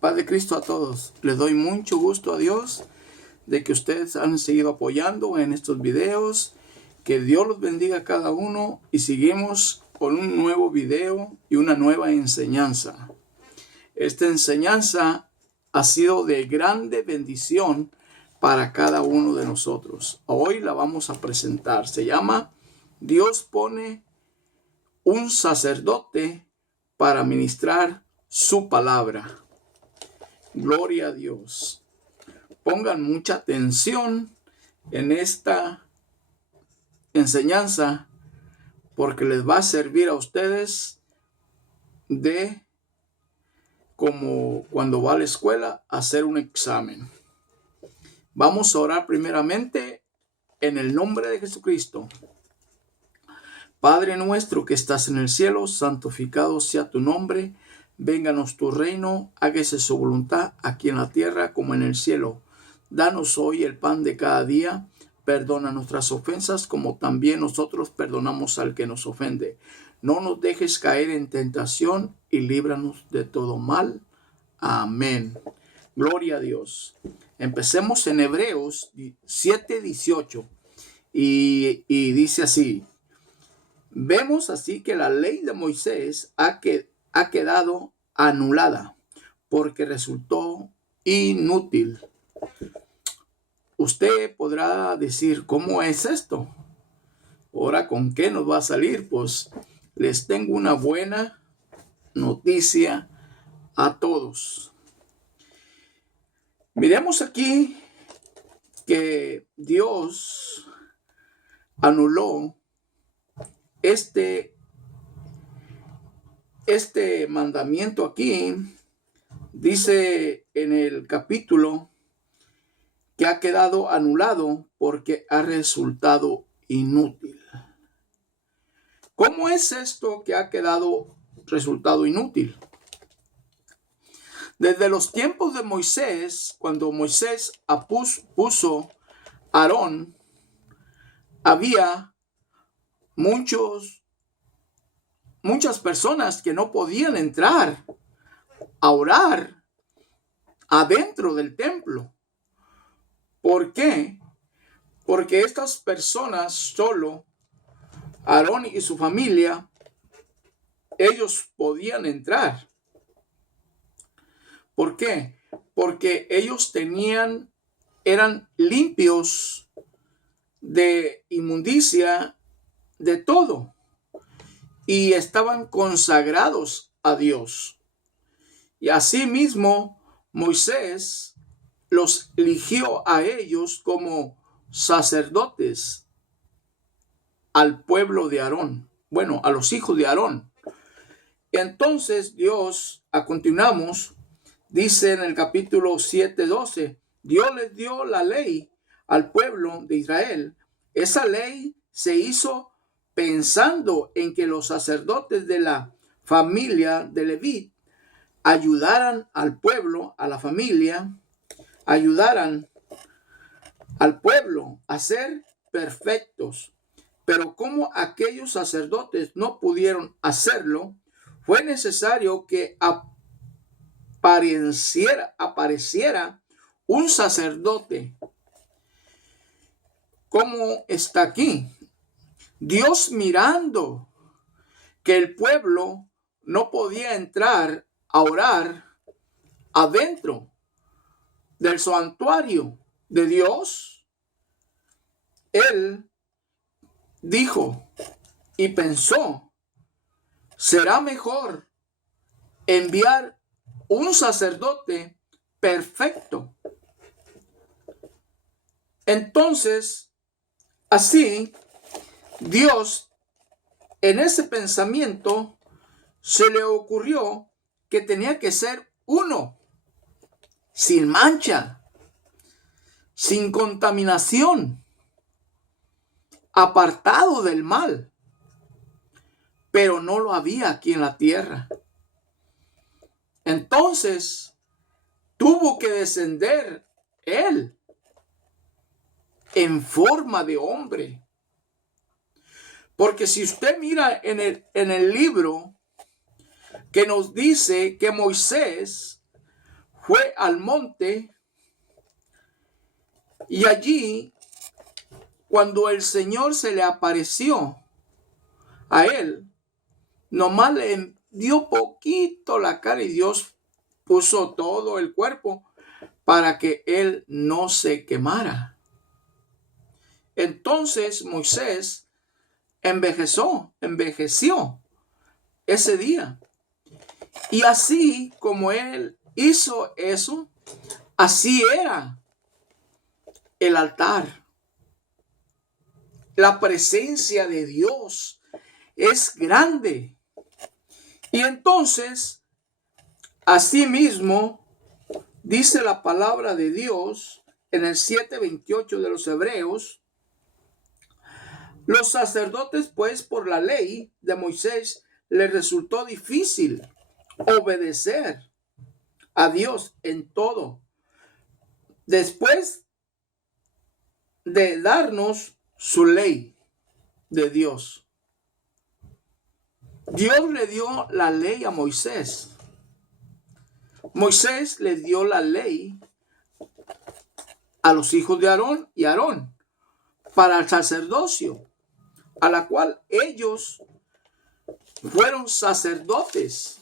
Paz de Cristo a todos. Les doy mucho gusto a Dios de que ustedes han seguido apoyando en estos videos. Que Dios los bendiga a cada uno y seguimos con un nuevo video y una nueva enseñanza. Esta enseñanza ha sido de grande bendición para cada uno de nosotros. Hoy la vamos a presentar. Se llama Dios pone un sacerdote para ministrar su palabra. Gloria a Dios. Pongan mucha atención en esta enseñanza porque les va a servir a ustedes de como cuando va a la escuela a hacer un examen. Vamos a orar primeramente en el nombre de Jesucristo. Padre nuestro que estás en el cielo, santificado sea tu nombre. Vénganos tu reino, hágase su voluntad aquí en la tierra como en el cielo. Danos hoy el pan de cada día. Perdona nuestras ofensas como también nosotros perdonamos al que nos ofende. No nos dejes caer en tentación y líbranos de todo mal. Amén. Gloria a Dios. Empecemos en Hebreos 7:18 y dice así. Vemos así que la ley de Moisés ha quedado anulada porque resultó inútil. Usted podrá decir, ¿cómo es esto? Ahora, ¿con qué nos va a salir? Pues les tengo una buena noticia a todos. Miremos aquí que Dios anuló este mandamiento aquí. Dice en el capítulo que ha quedado anulado porque ha resultado inútil. ¿Cómo es esto que ha quedado resultado inútil? Desde los tiempos de Moisés, cuando Moisés puso a Aarón, había muchas personas que no podían entrar a orar adentro del templo. ¿Por qué? Porque estas personas, solo Aarón y su familia, ellos podían entrar. ¿Por qué? Porque ellos eran limpios de inmundicia, de todo, y estaban consagrados a Dios. Y asimismo, Moisés los eligió a ellos como sacerdotes al pueblo de Aarón. Bueno, a los hijos de Aarón. Entonces Dios, continuamos, dice en el capítulo 7:12, Dios les dio la ley al pueblo de Israel. Esa ley se hizo pensando en que los sacerdotes de la familia de Leví ayudaran al pueblo, a la familia, ayudaran al pueblo a ser perfectos. Pero como aquellos sacerdotes no pudieron hacerlo, fue necesario que apareciera un sacerdote. ¿Cómo está aquí? Dios, mirando que el pueblo no podía entrar a orar adentro del santuario de Dios, Él dijo y pensó, será mejor enviar un sacerdote perfecto. Entonces, así, Dios, en ese pensamiento, se le ocurrió que tenía que ser uno, sin mancha, sin contaminación, apartado del mal. Pero no lo había aquí en la tierra. Entonces, tuvo que descender Él en forma de hombre. Porque si usted mira en el libro que nos dice que Moisés fue al monte y allí, cuando el Señor se le apareció a él, nomás le dio poquito la cara y Dios puso todo el cuerpo para que él no se quemara. Entonces Moisés envejeció ese día. Y así como él hizo eso, así era el altar. La presencia de Dios es grande. Y entonces, asimismo, dice la palabra de Dios en el 7:28 de los Hebreos: los sacerdotes, pues, por la ley de Moisés, les resultó difícil obedecer a Dios en todo, después de darnos su ley de Dios. Dios le dio la ley a Moisés. Moisés le dio la ley a los hijos de Aarón y Aarón para el sacerdocio, a la cual ellos fueron sacerdotes.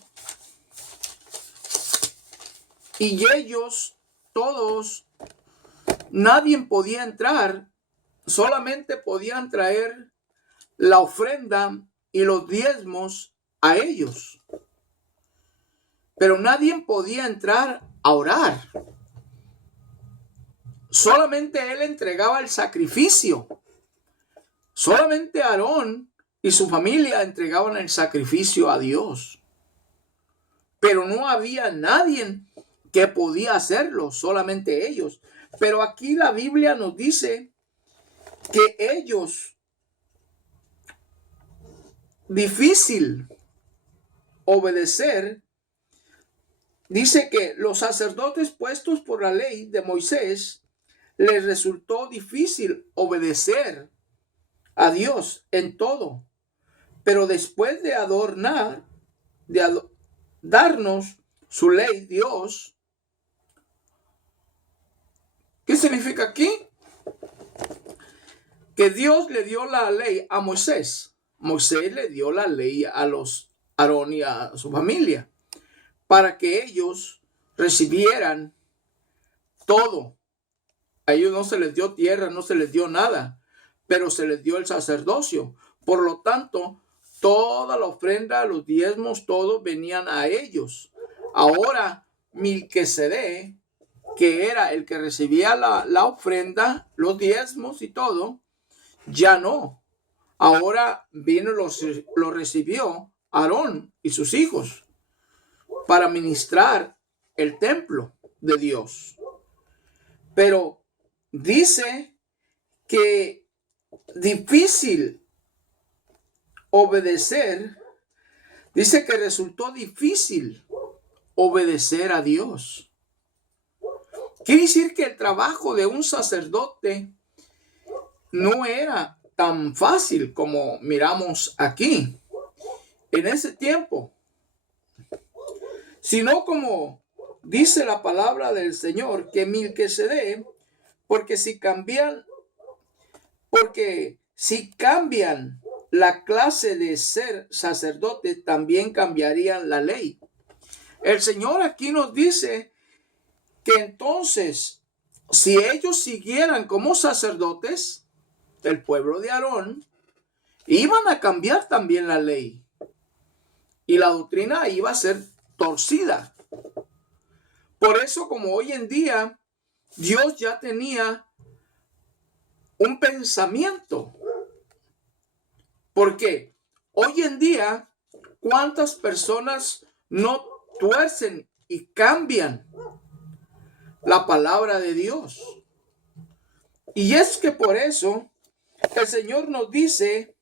Y ellos todos, nadie podía entrar, solamente podían traer la ofrenda y los diezmos a ellos. Pero nadie podía entrar a orar. Solamente él entregaba el sacrificio. Solamente Aarón y su familia entregaban el sacrificio a Dios. Pero no había nadie que podía hacerlo, solamente ellos. Pero aquí la Biblia nos dice que ellos, difícil obedecer, dice que los sacerdotes puestos por la ley de Moisés les resultó difícil obedecer a Dios en todo. Pero después de darnos su ley, Dios, ¿qué significa aquí? Que Dios le dio la ley a Moisés. Moisés le dio la ley a los Aarón y a su familia para que ellos recibieran todo. A ellos no se les dio tierra, no se les dio nada, pero se les dio el sacerdocio. Por lo tanto, toda la ofrenda, los diezmos, todos venían a ellos. Ahora, Melquisedec, que era el que recibía la ofrenda, los diezmos y todo, ya no. Ahora lo recibió Aarón y sus hijos para ministrar el templo de Dios. Pero dice que difícil obedecer, dice que resultó difícil obedecer a Dios. Quiere decir que el trabajo de un sacerdote no era tan fácil como miramos aquí en ese tiempo, sino como dice la palabra del Señor, que Melquisedec, porque si cambian la clase de ser sacerdote, también cambiarían la ley. El Señor aquí nos dice que entonces, si ellos siguieran como sacerdotes del pueblo de Aarón, iban a cambiar también la ley. Y la doctrina iba a ser torcida. Por eso, como hoy en día, Dios ya tenía un pensamiento. Porque hoy en día, ¿cuántas personas no tuercen y cambian la palabra de Dios? Y es que por eso el Señor nos dice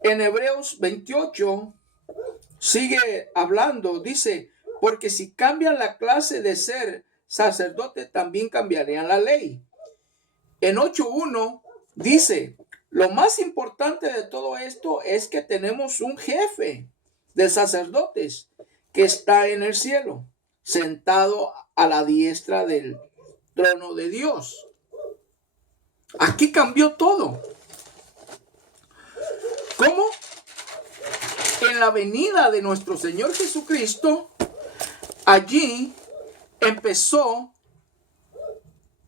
en Hebreos 28, sigue hablando, dice, porque si cambian la clase de ser sacerdote, también cambiarían la ley. En 8:1 dice, lo más importante de todo esto es que tenemos un jefe de sacerdotes que está en el cielo. sentado a la diestra del trono de Dios. Aquí cambió todo. ¿Cómo? En la venida de nuestro Señor Jesucristo, allí empezó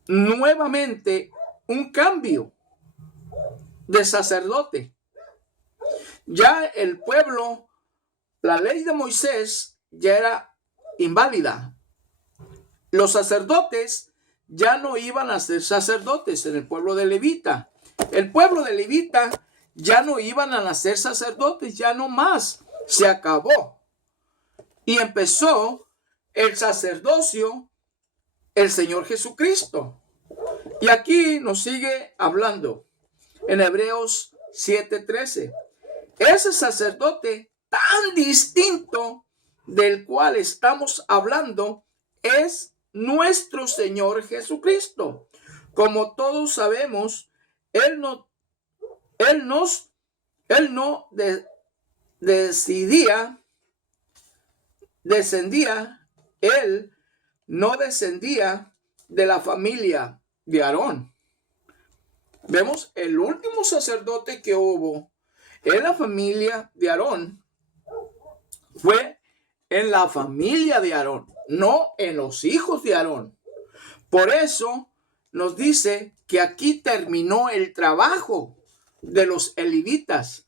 nuevamente un cambio de sacerdote. Ya el pueblo, la ley de Moisés ya era inválida. Los sacerdotes ya no iban a ser sacerdotes en el pueblo de Levita. El pueblo de Levita ya no iban a nacer sacerdotes, ya no más. Se acabó. Y empezó el sacerdocio, el Señor Jesucristo. Y aquí nos sigue hablando en Hebreos 7:13. Ese sacerdote tan distinto del cual estamos hablando es nuestro Señor Jesucristo. Como todos sabemos, Él no descendía de la familia de Aarón. Vemos, el último sacerdote que hubo en la familia de Aarón fue en la familia de Aarón, no en los hijos de Aarón. Por eso nos dice que aquí terminó el trabajo de los levitas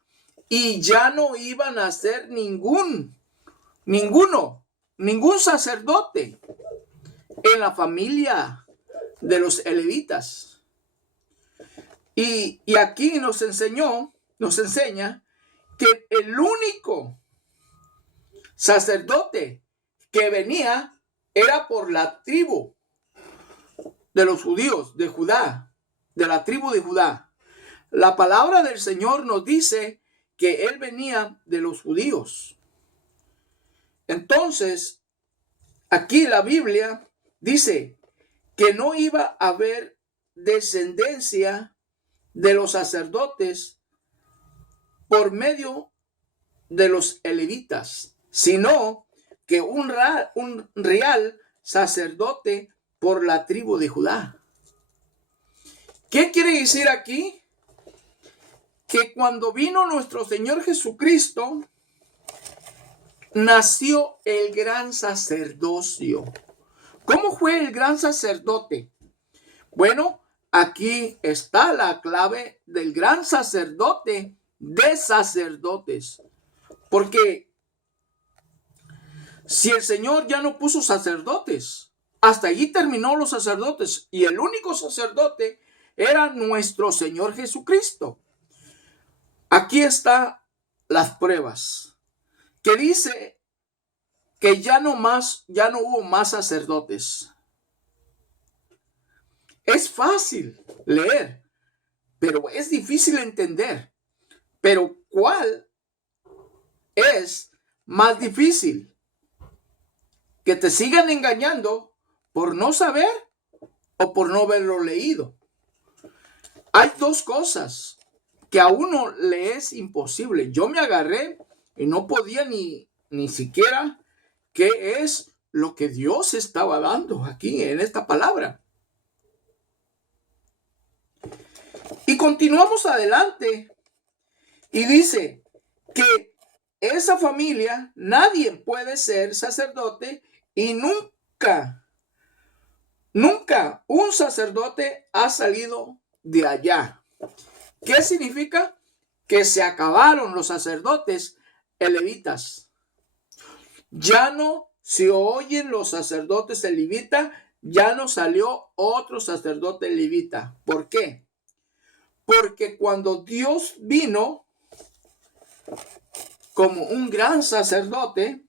y ya no iban a ser ningún sacerdote en la familia de los levitas. Y aquí nos enseña que el único sacerdote que venía era por la tribu de los judíos, de Judá, de la tribu de Judá. La palabra del Señor nos dice que Él venía de los judíos. Entonces, aquí la Biblia dice que no iba a haber descendencia de los sacerdotes por medio de los levitas, sino que un real sacerdote por la tribu de Judá. ¿Qué quiere decir aquí? Que cuando vino nuestro Señor Jesucristo, nació el gran sacerdocio. ¿Cómo fue el gran sacerdote? Bueno, aquí está la clave del gran sacerdote de sacerdotes. Porque si el Señor ya no puso sacerdotes, hasta allí terminó los sacerdotes y el único sacerdote era nuestro Señor Jesucristo. Aquí están las pruebas que dice que ya no hubo más sacerdotes. Es fácil leer, pero es difícil entender. Pero ¿cuál es más difícil? Que te sigan engañando por no saber o por no haberlo leído. Hay dos cosas que a uno le es imposible. Yo me agarré y no podía ni siquiera qué es lo que Dios estaba dando aquí en esta palabra. Y continuamos adelante y dice que esa familia, nadie puede ser sacerdote y nunca un sacerdote ha salido de allá. ¿Qué significa? Que se acabaron los sacerdotes levitas. Ya no se oyen los sacerdotes levitas, ya no salió otro sacerdote levita. ¿Por qué? Porque cuando Dios vino como un gran sacerdote,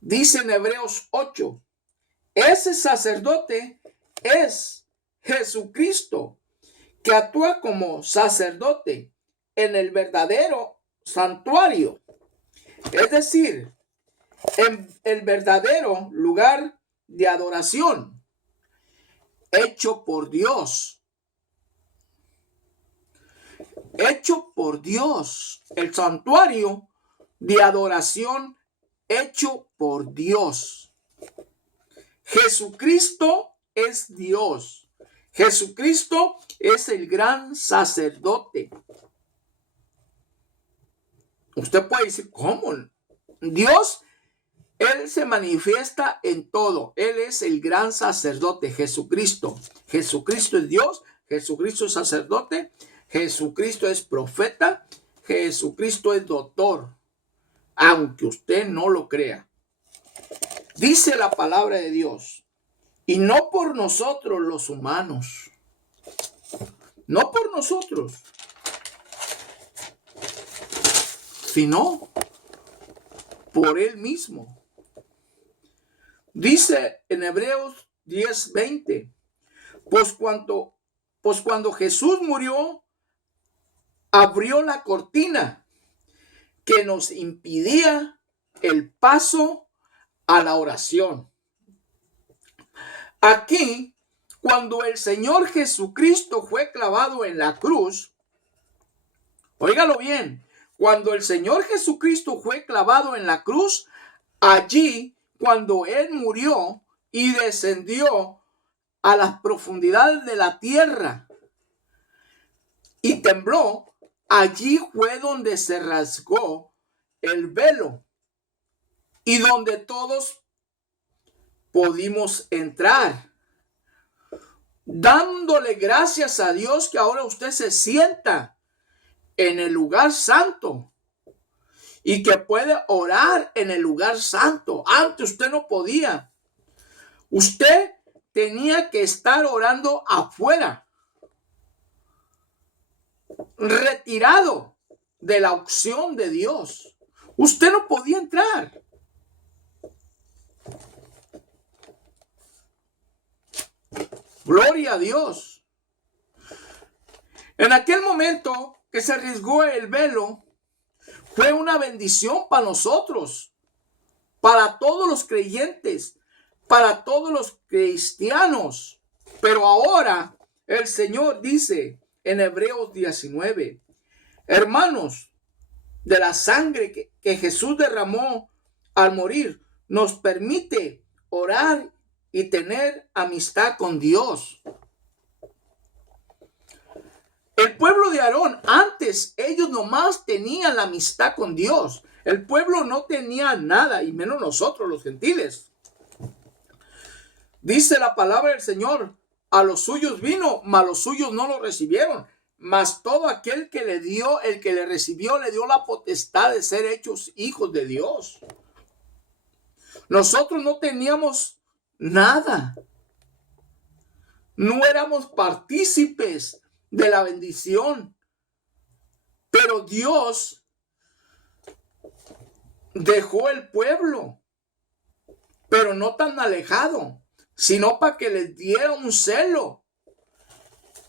dice en Hebreos 8, ese sacerdote es Jesucristo, que actúa como sacerdote en el verdadero santuario, es decir, en el verdadero lugar de adoración, hecho por Dios. Hecho por Dios, el santuario de adoración hecho por Dios. Jesucristo es Dios. Jesucristo es el gran sacerdote. Usted puede decir, ¿cómo? Dios, Él se manifiesta en todo. Él es el gran sacerdote, Jesucristo. Jesucristo es Dios, Jesucristo es sacerdote, Jesucristo es profeta, Jesucristo es doctor, aunque usted no lo crea. Dice la palabra de Dios, y no por nosotros los humanos, no por nosotros, sino por Él mismo. Dice en Hebreos 10:20, pues cuando Jesús murió, abrió la cortina que nos impedía el paso a la oración. Aquí, cuando el Señor Jesucristo fue clavado en la cruz, óigalo bien, cuando el Señor Jesucristo fue clavado en la cruz, allí, cuando Él murió y descendió a las profundidades de la tierra y tembló, allí fue donde se rasgó el velo y donde todos pudimos entrar, dándole gracias a Dios que ahora usted se sienta en el lugar santo y que puede orar en el lugar santo. Antes usted no podía. Usted tenía que estar orando afuera, retirado de la unción de Dios. Usted no podía entrar. Gloria a Dios. En aquel momento que se rasgó el velo, fue una bendición para nosotros, para todos los creyentes, para todos los cristianos. Pero ahora el Señor dice en Hebreos 19, hermanos, de la sangre que Jesús derramó al morir, nos permite orar y tener amistad con Dios. El pueblo de Aarón, antes ellos nomás tenían la amistad con Dios. El pueblo no tenía nada, y menos nosotros los gentiles. Dice la palabra del Señor, a los suyos vino, mas los suyos no lo recibieron. Mas todo aquel que le dio, el que le recibió, le dio la potestad de ser hechos hijos de Dios. Nosotros no teníamos nada. No éramos partícipes de la bendición. Pero Dios dejó el pueblo, pero no tan alejado, sino para que les diera un celo.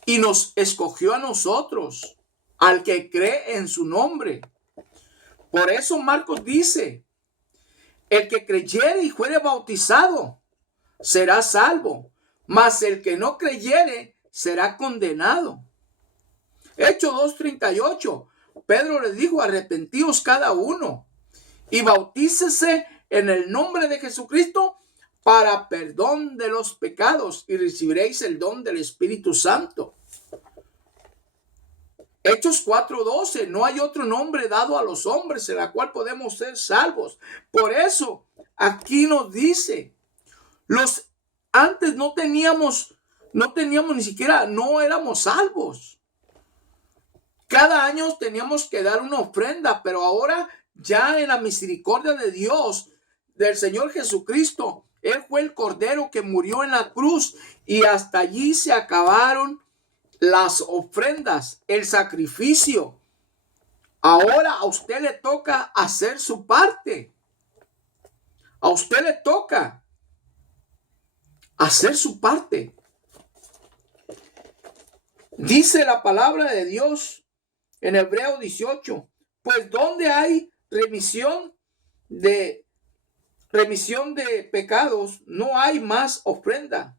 Y nos escogió a nosotros, al que cree en su nombre. Por eso Marcos dice, el que creyere y fuere bautizado será salvo, mas el que no creyere será condenado. Hechos 2:38, Pedro les dijo, arrepentíos cada uno y bautícese en el nombre de Jesucristo para perdón de los pecados y recibiréis el don del Espíritu Santo. Hechos 4:12, no hay otro nombre dado a los hombres en la cual podemos ser salvos. Por eso aquí nos dice, antes no teníamos ni siquiera, no éramos salvos. Cada año teníamos que dar una ofrenda, pero ahora ya en la misericordia de Dios, del Señor Jesucristo, Él fue el Cordero que murió en la cruz y hasta allí se acabaron las ofrendas, el sacrificio. Ahora a usted le toca hacer su parte. A usted le toca hacer su parte. Dice la palabra de Dios en Hebreos 18, pues donde hay remisión de pecados, no hay más ofrenda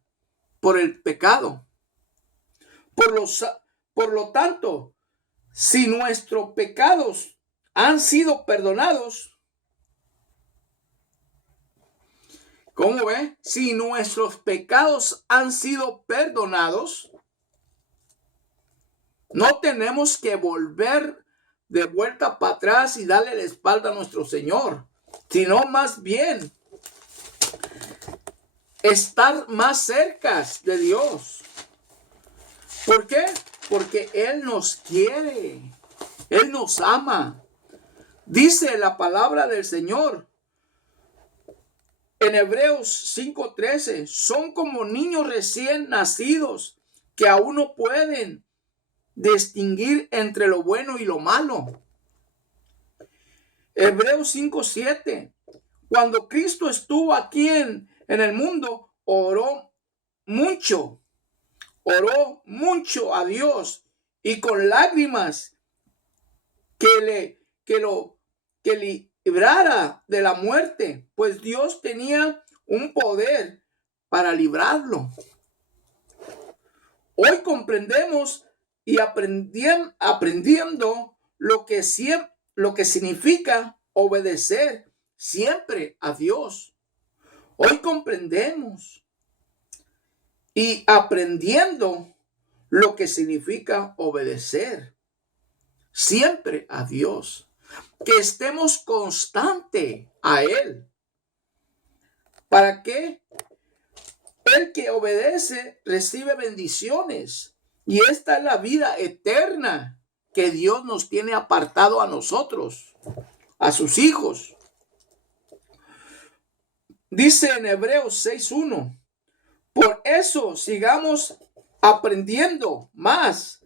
por el pecado. Por lo tanto, si nuestros pecados han sido perdonados, ¿Cómo ve? Si nuestros pecados han sido perdonados, no tenemos que volver de vuelta para atrás y darle la espalda a nuestro Señor, sino más bien estar más cerca de Dios. ¿Por qué? Porque Él nos quiere, Él nos ama. Dice la palabra del Señor en Hebreos 5:13, son como niños recién nacidos que aún no pueden distinguir entre lo bueno y lo malo. Hebreos 5:7, cuando Cristo estuvo aquí en el mundo, oró mucho a Dios y con lágrimas que lo librara de la muerte, pues Dios tenía un poder para librarlo. Hoy comprendemos y aprendiendo lo que significa obedecer siempre a Dios. Hoy comprendemos y aprendiendo lo que significa obedecer siempre a Dios. Que estemos constante a Él. ¿Para qué? El que obedece recibe bendiciones. Y esta es la vida eterna que Dios nos tiene apartado a nosotros, a sus hijos. Dice en Hebreos 6:1, por eso sigamos aprendiendo más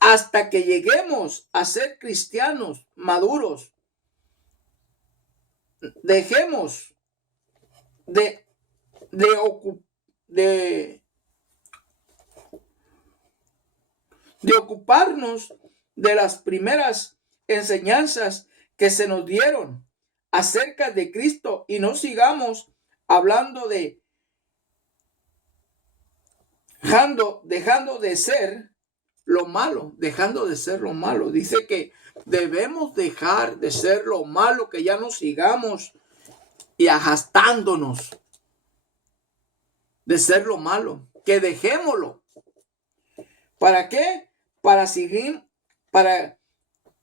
hasta que lleguemos a ser cristianos maduros. Dejemos de ocuparnos de las primeras enseñanzas que se nos dieron acerca de Cristo y no sigamos hablando dejando de ser lo malo, Dice que debemos dejar de ser lo malo, que ya no sigamos y agastándonos de ser lo malo, que dejémoslo. ¿Para qué? Para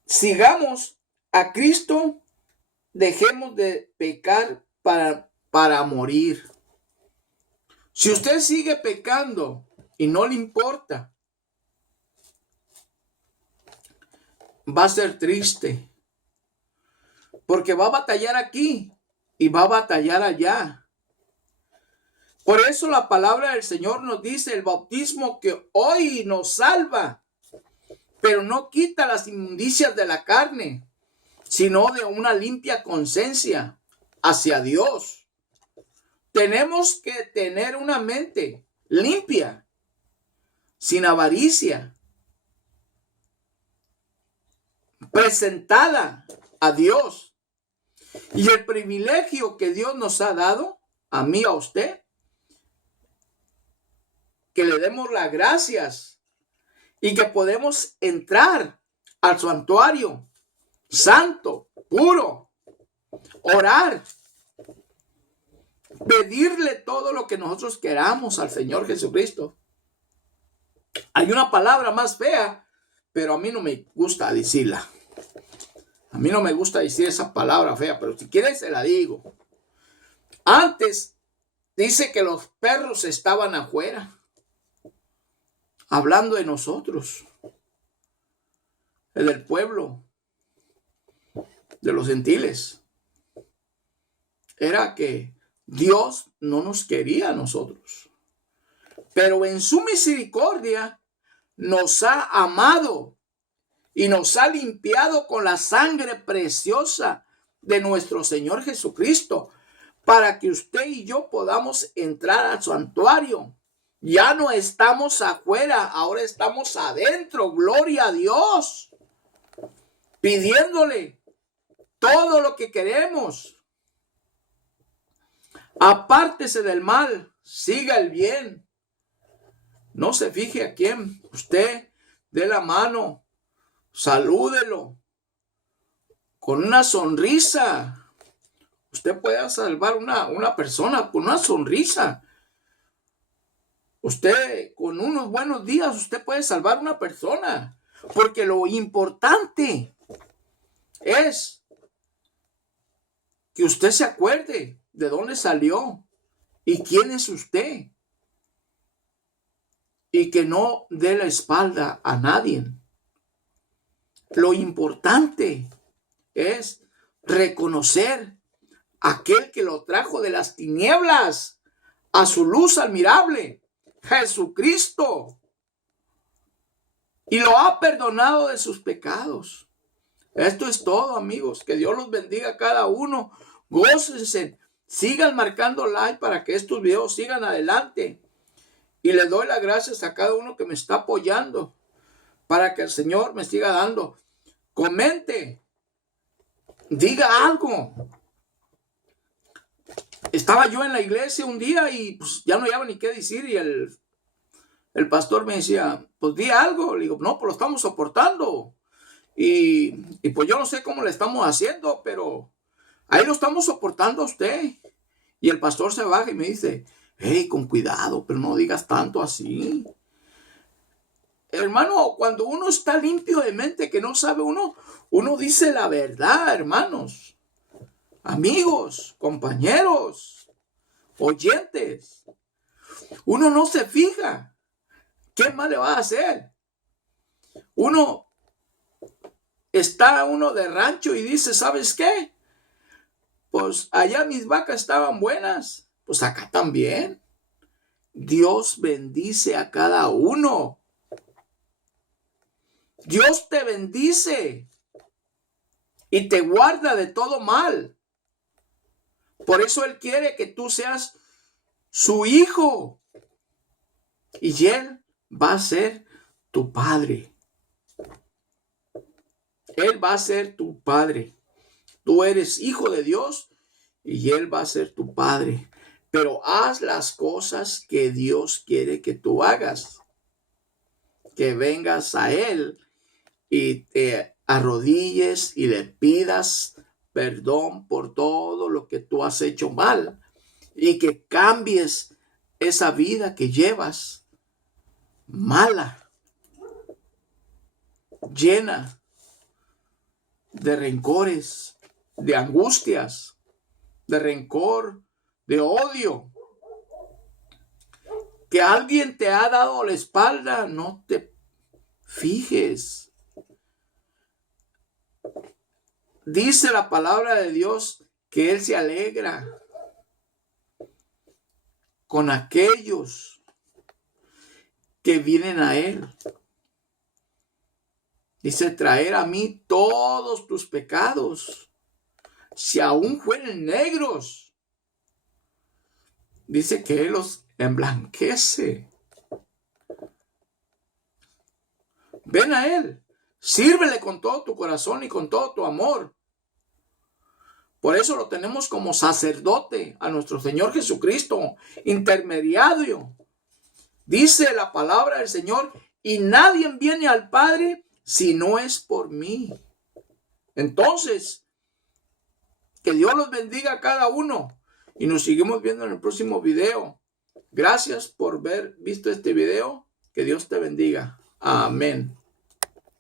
sigamos a Cristo, dejemos de pecar para morir. Si usted sigue pecando y no le importa, va a ser triste, porque va a batallar aquí y va a batallar allá. Por eso la palabra del Señor nos dice, el bautismo que hoy nos salva, pero no quita las inmundicias de la carne, sino de una limpia conciencia hacia Dios. Tenemos que tener una mente limpia, sin avaricia, presentada a Dios. Y el privilegio que Dios nos ha dado, a mí, a usted, que le demos las gracias y que podemos entrar al santuario santo, puro, orar, pedirle todo lo que nosotros queramos al Señor Jesucristo. Hay una palabra más fea, pero a mí no me gusta decirla. A mí no me gusta decir esa palabra fea, pero si quieres se la digo. Antes dice que los perros estaban afuera, hablando de nosotros, del pueblo, de los gentiles. Era que Dios no nos quería a nosotros, pero en su misericordia nos ha amado y nos ha limpiado con la sangre preciosa de nuestro Señor Jesucristo, para que usted y yo podamos entrar al santuario. Ya no estamos afuera, ahora estamos adentro. Gloria a Dios, pidiéndole todo lo que queremos. Apártese del mal, siga el bien. No se fije a quién. Usted dé la mano, salúdelo con una sonrisa. Usted puede salvar una persona con una sonrisa. Usted, con unos buenos días, usted puede salvar una persona. Porque lo importante es que usted se acuerde de dónde salió y quién es usted. Y que no dé la espalda a nadie. Lo importante es reconocer a aquel que lo trajo de las tinieblas a su luz admirable, Jesucristo, y lo ha perdonado de sus pecados. Esto es todo, amigos. Que Dios los bendiga a cada uno. Gócense, sigan marcando like para que estos videos sigan adelante. Y le doy las gracias a cada uno que me está apoyando para que el Señor me siga dando. Comente, diga algo. Estaba yo en la iglesia un día y pues ya no había ni qué decir, y el pastor me decía, pues di algo. Le digo, no, pues lo estamos soportando. Y pues yo no sé cómo le estamos haciendo, pero ahí lo estamos soportando a usted. Y el pastor se baja y me dice, hey, con cuidado, pero no digas tanto así. Hermano, cuando uno está limpio de mente, que no sabe uno dice la verdad, hermanos, amigos, compañeros, oyentes. Uno no se fija. ¿Qué más le va a hacer? Está uno de rancho y dice, ¿sabes qué? Pues allá mis vacas estaban buenas, pues acá también. Dios bendice a cada uno. Dios te bendice y te guarda de todo mal. Por eso Él quiere que tú seas su hijo. Y Él va a ser tu padre. Él va a ser tu padre. Tú eres hijo de Dios y Él va a ser tu padre. Pero haz las cosas que Dios quiere que tú hagas. Que vengas a Él y te arrodilles y le pidas perdón por todo lo que tú has hecho mal. Y que cambies esa vida que llevas mala, llena de rencores, de angustias, de rencor, de odio. Que alguien te ha dado la espalda, no te fijes. Dice la palabra de Dios que Él se alegra con aquellos que vienen a Él. Dice, traer a mí todos tus pecados, si aún fueren negros. Dice que Él los emblanquece. Ven a Él, sírvele con todo tu corazón y con todo tu amor. Por eso lo tenemos como sacerdote a nuestro Señor Jesucristo, intermediario. Dice la palabra del Señor, y nadie viene al Padre si no es por mí. Entonces, que Dios los bendiga a cada uno. Y nos seguimos viendo en el próximo video. Gracias por haber visto este video. Que Dios te bendiga. Amén.